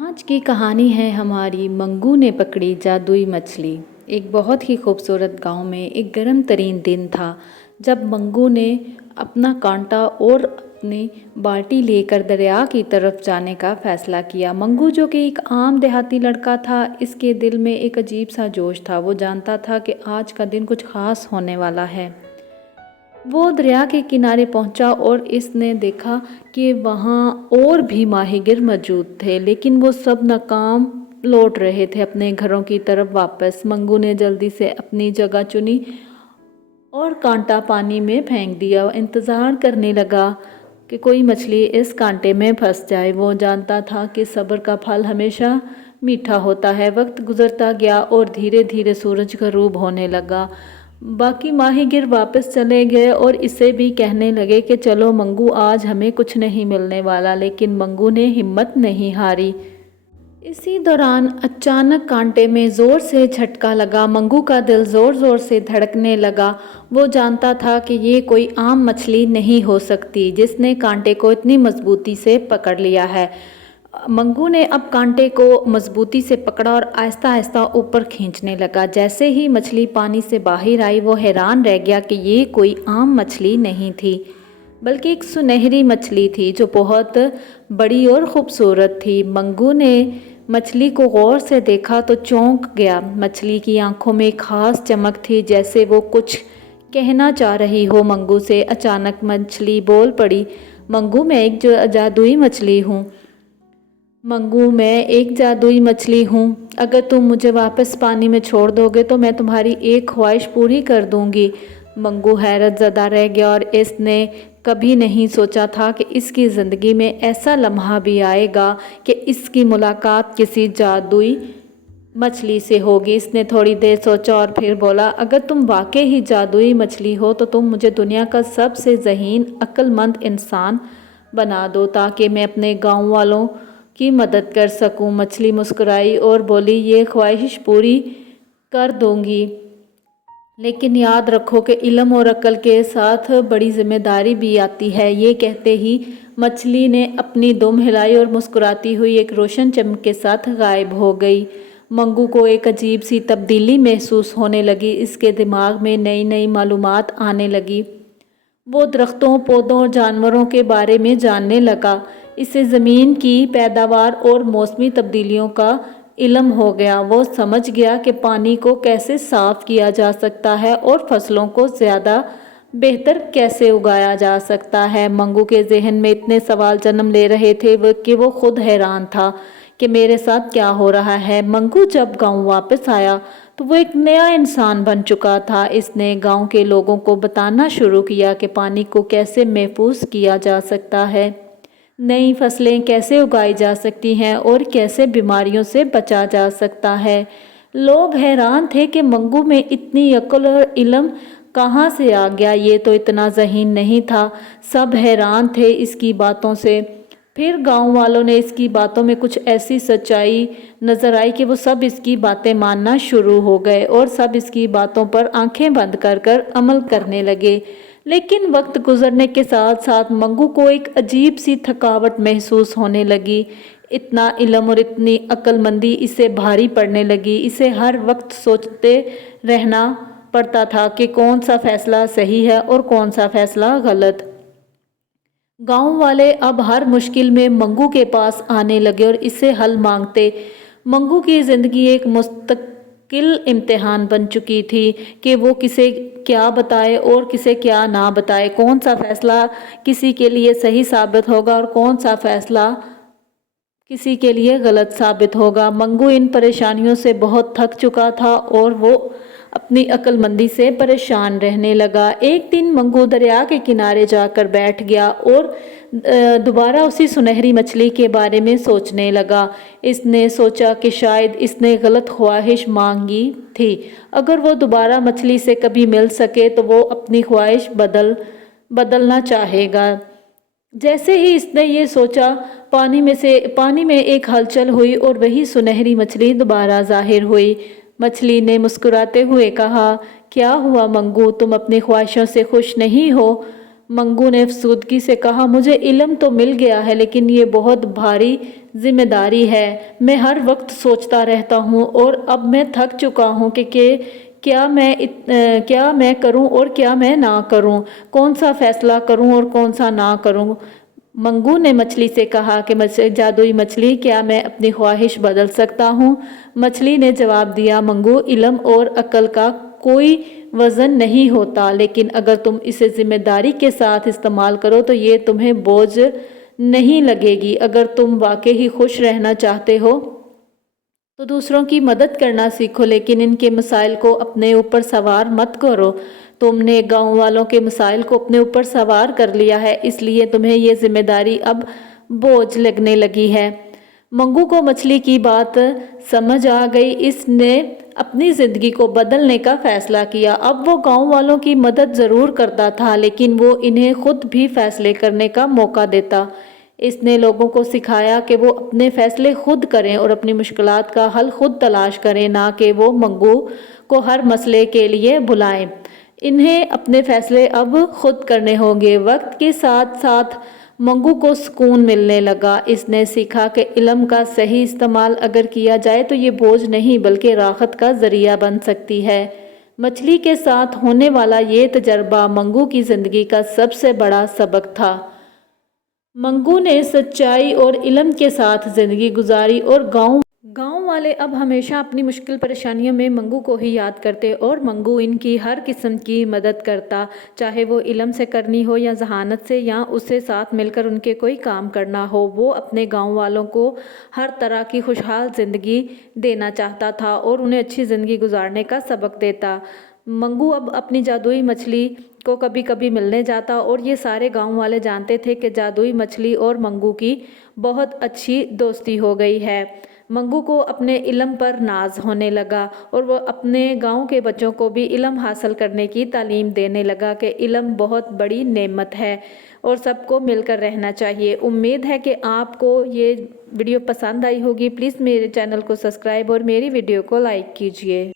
آج کی کہانی ہے ہماری منگو نے پکڑی جادوئی مچھلی۔ ایک بہت ہی خوبصورت گاؤں میں ایک گرم ترین دن تھا جب منگو نے اپنا کانٹا اور اپنی بالٹی لے کر دریا کی طرف جانے کا فیصلہ کیا۔ منگو جو کہ ایک عام دیہاتی لڑکا تھا، اس کے دل میں ایک عجیب سا جوش تھا۔ وہ جانتا تھا کہ آج کا دن کچھ خاص ہونے والا ہے۔ وہ دریا کے کنارے پہنچا اور اس نے دیکھا کہ وہاں اور بھی ماہی گیر موجود تھے، لیکن وہ سب ناکام لوٹ رہے تھے اپنے گھروں کی طرف واپس۔ منگو نے جلدی سے اپنی جگہ چنی اور کانٹا پانی میں پھینک دیا۔ انتظار کرنے لگا کہ کوئی مچھلی اس کانٹے میں پھنس جائے۔ وہ جانتا تھا کہ صبر کا پھل ہمیشہ میٹھا ہوتا ہے۔ وقت گزرتا گیا اور دھیرے دھیرے سورج غروب ہونے لگا۔ باقی ماہی گیر واپس چلے گئے اور اسے بھی کہنے لگے کہ چلو منگو، آج ہمیں کچھ نہیں ملنے والا، لیکن منگو نے ہمت نہیں ہاری۔ اسی دوران اچانک کانٹے میں زور سے جھٹکا لگا۔ منگو کا دل زور زور سے دھڑکنے لگا۔ وہ جانتا تھا کہ یہ کوئی عام مچھلی نہیں ہو سکتی جس نے کانٹے کو اتنی مضبوطی سے پکڑ لیا ہے۔ منگو نے اب کانٹے کو مضبوطی سے پکڑا اور آہستہ آہستہ اوپر کھینچنے لگا۔ جیسے ہی مچھلی پانی سے باہر آئی، وہ حیران رہ گیا کہ یہ کوئی عام مچھلی نہیں تھی، بلکہ ایک سنہری مچھلی تھی جو بہت بڑی اور خوبصورت تھی۔ منگو نے مچھلی کو غور سے دیکھا تو چونک گیا۔ مچھلی کی آنکھوں میں ایک خاص چمک تھی، جیسے وہ کچھ کہنا چاہ رہی ہو منگو سے۔ اچانک مچھلی بول پڑی، منگو، میں ایک جادوئی مچھلی ہوں۔ منگو، میں ایک جادوئی مچھلی ہوں۔ اگر تم مجھے واپس پانی میں چھوڑ دو گے تو میں تمہاری ایک خواہش پوری کر دوں گی۔ منگو حیرت زدہ رہ گیا اور اس نے کبھی نہیں سوچا تھا کہ اس کی زندگی میں ایسا لمحہ بھی آئے گا کہ اس کی ملاقات کسی جادوئی مچھلی سے ہوگی۔ اس نے تھوڑی دیر سوچا اور پھر بولا، اگر تم واقعی ہی جادوئی مچھلی ہو تو تم مجھے دنیا کا سب سے ذہین، عقل مند انسان بنا دو تاکہ میں اپنے گاؤں والوں کی مدد کر سکوں۔ مچھلی مسکرائی اور بولی، یہ خواہش پوری کر دوں گی، لیکن یاد رکھو کہ علم اور عقل کے ساتھ بڑی ذمہ داری بھی آتی ہے۔ یہ کہتے ہی مچھلی نے اپنی دم ہلائی اور مسکراتی ہوئی ایک روشن چمک کے ساتھ غائب ہو گئی۔ منگو کو ایک عجیب سی تبدیلی محسوس ہونے لگی۔ اس کے دماغ میں نئی نئی معلومات آنے لگی۔ وہ درختوں، پودوں اور جانوروں کے بارے میں جاننے لگا۔ اسے زمین کی پیداوار اور موسمی تبدیلیوں کا علم ہو گیا۔ وہ سمجھ گیا کہ پانی کو کیسے صاف کیا جا سکتا ہے اور فصلوں کو زیادہ بہتر کیسے اگایا جا سکتا ہے۔ منگو کے ذہن میں اتنے سوال جنم لے رہے تھے کہ وہ خود حیران تھا کہ میرے ساتھ کیا ہو رہا ہے۔ منگو جب گاؤں واپس آیا تو وہ ایک نیا انسان بن چکا تھا۔ اس نے گاؤں کے لوگوں کو بتانا شروع کیا کہ پانی کو کیسے محفوظ کیا جا سکتا ہے، نئی فصلیں کیسے اگائی جا سکتی ہیں اور کیسے بیماریوں سے بچا جا سکتا ہے۔ لوگ حیران تھے کہ منگو میں اتنی عقل اور علم کہاں سے آ گیا، یہ تو اتنا ذہین نہیں تھا۔ سب حیران تھے اس کی باتوں سے۔ پھر گاؤں والوں نے اس کی باتوں میں کچھ ایسی سچائی نظر آئی کہ وہ سب اس کی باتیں ماننا شروع ہو گئے اور سب اس کی باتوں پر آنکھیں بند کر کر عمل کرنے لگے۔ لیکن وقت گزرنے کے ساتھ ساتھ منگو کو ایک عجیب سی تھکاوٹ محسوس ہونے لگی۔ اتنا علم اور اتنی عقل مندی اسے بھاری پڑنے لگی۔ اسے ہر وقت سوچتے رہنا پڑتا تھا کہ کون سا فیصلہ صحیح ہے اور کون سا فیصلہ غلط۔ گاؤں والے اب ہر مشکل میں منگو کے پاس آنے لگے اور اس سے حل مانگتے۔ منگو کی زندگی ایک مستقل امتحان بن چکی تھی کہ وہ کسے کیا بتائے اور کسے کیا نہ بتائے، کون سا فیصلہ کسی کے لیے صحیح ثابت ہوگا اور کون سا فیصلہ کسی کے لیے غلط ثابت ہوگا۔ منگو ان پریشانیوں سے بہت تھک چکا تھا اور وہ اپنی عقل مندی سے پریشان رہنے لگا۔ ایک دن منگو دریا کے کنارے جا کر بیٹھ گیا اور دوبارہ اسی سنہری مچھلی کے بارے میں سوچنے لگا۔ اس نے سوچا کہ شاید اس نے غلط خواہش مانگی تھی۔ اگر وہ دوبارہ مچھلی سے کبھی مل سکے تو وہ اپنی خواہش بدلنا چاہے گا۔ جیسے ہی اس نے یہ سوچا، پانی میں ایک ہلچل ہوئی اور وہی سنہری مچھلی دوبارہ ظاہر ہوئی۔ مچھلی نے مسکراتے ہوئے کہا، کیا ہوا منگو، تم اپنی خواہشوں سے خوش نہیں ہو؟ منگو نے افسردگی سے کہا، مجھے علم تو مل گیا ہے لیکن یہ بہت بھاری ذمہ داری ہے۔ میں ہر وقت سوچتا رہتا ہوں اور اب میں تھک چکا ہوں کہ کیا میں کروں اور کیا میں نہ کروں، کون سا فیصلہ کروں اور کون سا نہ کروں۔ منگو نے مچھلی سے کہا کہ جادوئی مچھلی، کیا میں اپنی خواہش بدل سکتا ہوں؟ مچھلی نے جواب دیا، منگو، علم اور عقل کا کوئی وزن نہیں ہوتا، لیکن اگر تم اسے ذمہ داری کے ساتھ استعمال کرو تو یہ تمہیں بوجھ نہیں لگے گی۔ اگر تم واقعی خوش رہنا چاہتے ہو تو دوسروں کی مدد کرنا سیکھو، لیکن ان کے مسائل کو اپنے اوپر سوار مت کرو۔ تم نے گاؤں والوں کے مسائل کو اپنے اوپر سوار کر لیا ہے، اس لیے تمہیں یہ ذمہ داری اب بوجھ لگنے لگی ہے۔ منگو کو مچھلی کی بات سمجھ آ گئی۔ اس نے اپنی زندگی کو بدلنے کا فیصلہ کیا۔ اب وہ گاؤں والوں کی مدد ضرور کرتا تھا، لیکن وہ انہیں خود بھی فیصلے کرنے کا موقع دیتا۔ اس نے لوگوں کو سکھایا کہ وہ اپنے فیصلے خود کریں اور اپنی مشکلات کا حل خود تلاش کریں، نہ کہ وہ منگو کو ہر مسئلے کے لیے بلائیں۔ انہیں اپنے فیصلے اب خود کرنے ہوں گے۔ وقت کے ساتھ ساتھ منگو کو سکون ملنے لگا۔ اس نے سیکھا کہ علم کا صحیح استعمال اگر کیا جائے تو یہ بوجھ نہیں بلکہ راحت کا ذریعہ بن سکتی ہے۔ مچھلی کے ساتھ ہونے والا یہ تجربہ منگو کی زندگی کا سب سے بڑا سبق تھا۔ منگو نے سچائی اور علم کے ساتھ زندگی گزاری اور گاؤں والے اب ہمیشہ اپنی مشکل پریشانیوں میں منگو کو ہی یاد کرتے اور منگو ان کی ہر قسم کی مدد کرتا، چاہے وہ علم سے کرنی ہو یا ذہانت سے یا اسے ساتھ مل کر ان کے کوئی کام کرنا ہو۔ وہ اپنے گاؤں والوں کو ہر طرح کی خوشحال زندگی دینا چاہتا تھا اور انہیں اچھی زندگی گزارنے کا سبق دیتا۔ منگو اب اپنی جادوئی مچھلی کو کبھی کبھی ملنے جاتا اور یہ سارے گاؤں والے جانتے تھے کہ جادوئی مچھلی اور منگو کی بہت اچھی دوستی ہو گئی ہے۔ منگو کو اپنے علم پر ناز ہونے لگا اور وہ اپنے گاؤں کے بچوں کو بھی علم حاصل کرنے کی تعلیم دینے لگا کہ علم بہت بڑی نعمت ہے اور سب کو مل کر رہنا چاہیے۔ امید ہے کہ آپ کو یہ ویڈیو پسند آئی ہوگی۔ پلیز میرے چینل کو سبسکرائب اور میری ویڈیو کو لائک کیجیے۔